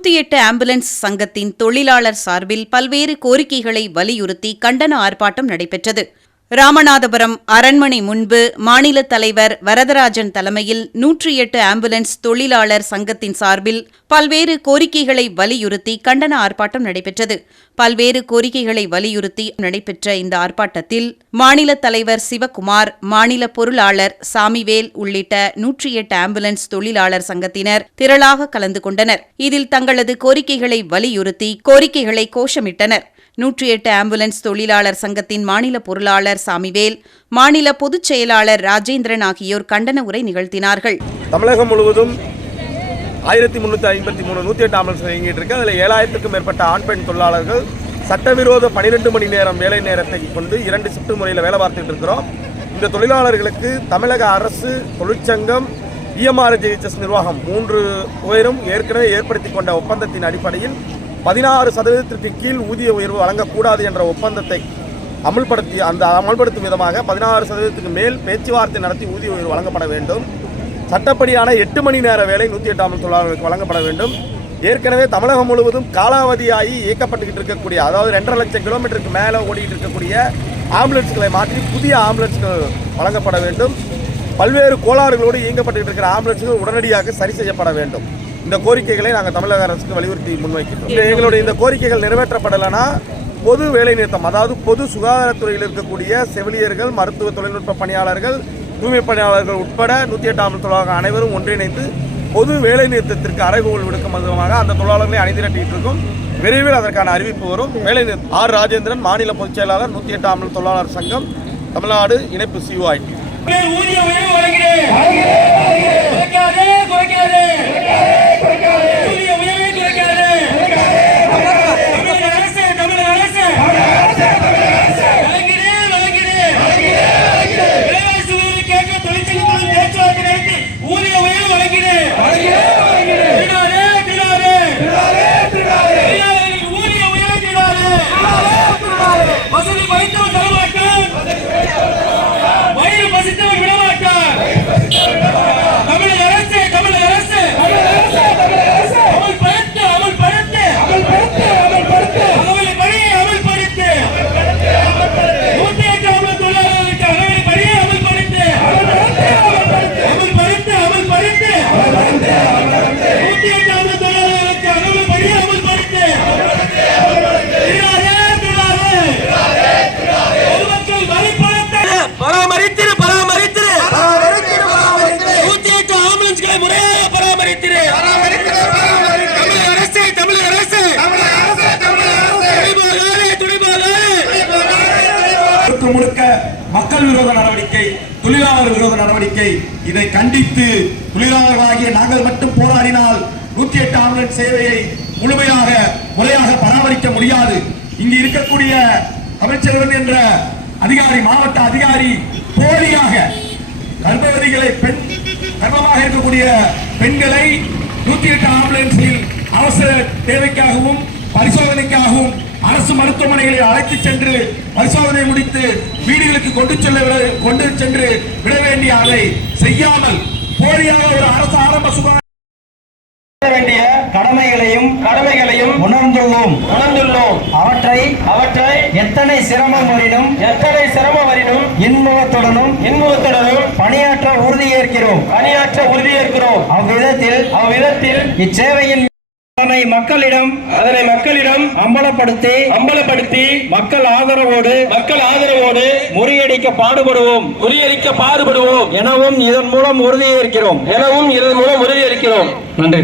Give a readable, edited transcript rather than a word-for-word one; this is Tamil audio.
108 ஆம்புலன்ஸ் சங்கத்தின் தொழிலாளர் சார்பில் பல்வேறு கோரிக்கைகளை வலியுறுத்தி கண்டன ஆர்ப்பாட்டம் நடைபெற்றது. ராமநாதபுரம் அரண்மனை முன்பு மாநில தலைவர் வரதராஜன் தலைமையில் 108 ஆம்புலன்ஸ் தொழிலாளர் சங்கத்தின் சார்பில் பல்வேறு கோரிக்கைகளை வலியுறுத்தி கண்டன ஆர்ப்பாட்டம் நடைபெற்றது. பல்வேறு கோரிக்கைகளை வலியுறுத்தி நடைபெற்ற இந்த ஆர்ப்பாட்டத்தில் மாநில தலைவர் சிவக்குமார், மாநில பொருளாளர் சாமிவேல் உள்ளிட்ட 108 ஆம்புலன்ஸ் தொழிலாளர் சங்கத்தினர் திரளாக கலந்து கொண்டனர். இதில் தங்களது கோரிக்கைகளை வலியுறுத்தி கோரிக்கைகளை கோஷமிட்டனர். 108 ஆம்புலன்ஸ் தொழிலாளர் சங்கத்தின் மாநில பொருளாளர் சாமிவேல், மாநில பொதுச் செயலாளர் ராஜேந்திரன் ஆகியோர் கண்டன உரை நிகழ்த்தினார்கள். தமிழகம் முழுவதும் 1353 108 ஆம்புலன்ஸ் இயங்கிட்டு இருக்கு. அதில் 7000க்கும் மேற்பட்ட ஆண் பெண் தொழிலாளர்கள் சட்டவிரோத 12 மணி நேரம் வேலை நேரத்தை கொண்டு 2 ஷிஃப்ட் முறையில் வேலை பார்த்துட்டு இருக்கிறோம். இந்த தொழிலாளர்களுக்கு தமிழக அரசு, தொழிற்சங்கம், EMRJHS நிர்வாகம் 3 பேரும் ஏற்கனவே ஏற்படுத்தி கொண்ட ஒப்பந்தத்தின் அடிப்படையில் 16% கீழ் ஊதிய உயர்வு வழங்கக்கூடாது என்ற ஒப்பந்தத்தை அமல்படுத்தும் விதமாக 16% மேல் பேச்சுவார்த்தை நடத்தி ஊதிய உயர்வு வழங்கப்பட வேண்டும். சட்டப்படியான 8 மணி நேர வேலை 108 ஆம்புலன்ஸ் தொழிலாளர்களுக்கு வழங்கப்பட வேண்டும். ஏற்கனவே தமிழகம் முழுவதும் காலாவதியாகி இயக்கப்பட்டுக்கிட்டு இருக்கக்கூடிய, அதாவது 2.5 லட்சம் கிலோமீட்டருக்கு மேலே ஓடிட்டு இருக்கக்கூடிய ஆம்புலன்ஸ்களை மாற்றி புதிய ஆம்புலன்ஸ்கள் வழங்கப்பட வேண்டும். பல்வேறு கோளாறுகளோடு இயங்கப்பட்டு இருக்கிற ஆம்புலன்ஸ்கள் உடனடியாக சரி செய்யப்பட வேண்டும். இந்த கோரிக்கைகளை நாங்கள் தமிழக அரசுக்கு வலியுறுத்தி முன்வைக்கிறோம். எங்களுடைய இந்த கோரிக்கைகள் நிறைவேற்றப்படலைன்னா பொது வேலை நிறுத்தம், அதாவது பொது சுகாதாரத்துறையில் இருக்கக்கூடிய செவிலியர்கள், மருத்துவ தொழில்நுட்ப பணியாளர்கள், தூய்மை பணியாளர்கள் உட்பட 108 ஆம்புலன்ஸ் தொழிலாளர்கள் அனைவரும் ஒன்றிணைந்து பொது வேலை நிறுத்தத்திற்கு அறைகோல் விடுக்கும் விதமாக அந்த தொழிலாளர்களை அணிதிரட்டிட்டு இருக்கும். விரைவில் அதற்கான அறிவிப்பு வரும். வேலை நிறுத்தம். ஆர். ராஜேந்திரன், மாநில பொதுச் செயலாளர், 108 ஆம்புலன்ஸ் தொழிலாளர் சங்கம், தமிழ்நாடு இணைப்பு CUIT. முழுக்க மக்கள் விரோத நடவடிக்கை, தொழிலாளர் விரோத நடவடிக்கை. இதை கண்டித்து தொழிலாளர்களாகிய நாங்கள் மட்டும் போராடினால் 108 ஆம்புலன்ஸ் சேவையை முறையாக பராமரிக்க முடியாது. இங்கு இருக்கக்கூடிய தமிழ்ச்செல்வன் என்ற அதிகாரி, மாவட்ட அதிகாரி, போலியாக கர்ப்பவதிகளை, கர்ப்பமாக இருக்கக்கூடிய பெண்களை 108 ஆம்புலன்ஸில் அவசர தேவைக்காகவும் பரிசோதனைக்காகவும் அரசு மருத்துவமனைகளை அழைத்து சென்று பரிசோதனை முடித்து வீடுகளுக்கு கொண்டு சென்று விட வேண்டிய அதை செய்யாமல் போலியாக ஒரு அரசு ஆரம்ப சுகாதார வேண்டிய கடமைகளையும் உணர்ந்துள்ளோம். அவற்றை எத்தனை சிரமம் வரினும் இன்முகத்துடனும் பணியாற்ற உறுதியேற்கிறோம். அவ்விதத்தில் இச்சேவையின் அதனை மக்களிடம் அம்பலப்படுத்தி மக்கள் ஆதரவோடு முறியடிக்க பாடுபடுவோம் எனவும் இதன் மூலம் உறுதியேற்கிறோம். நன்றி.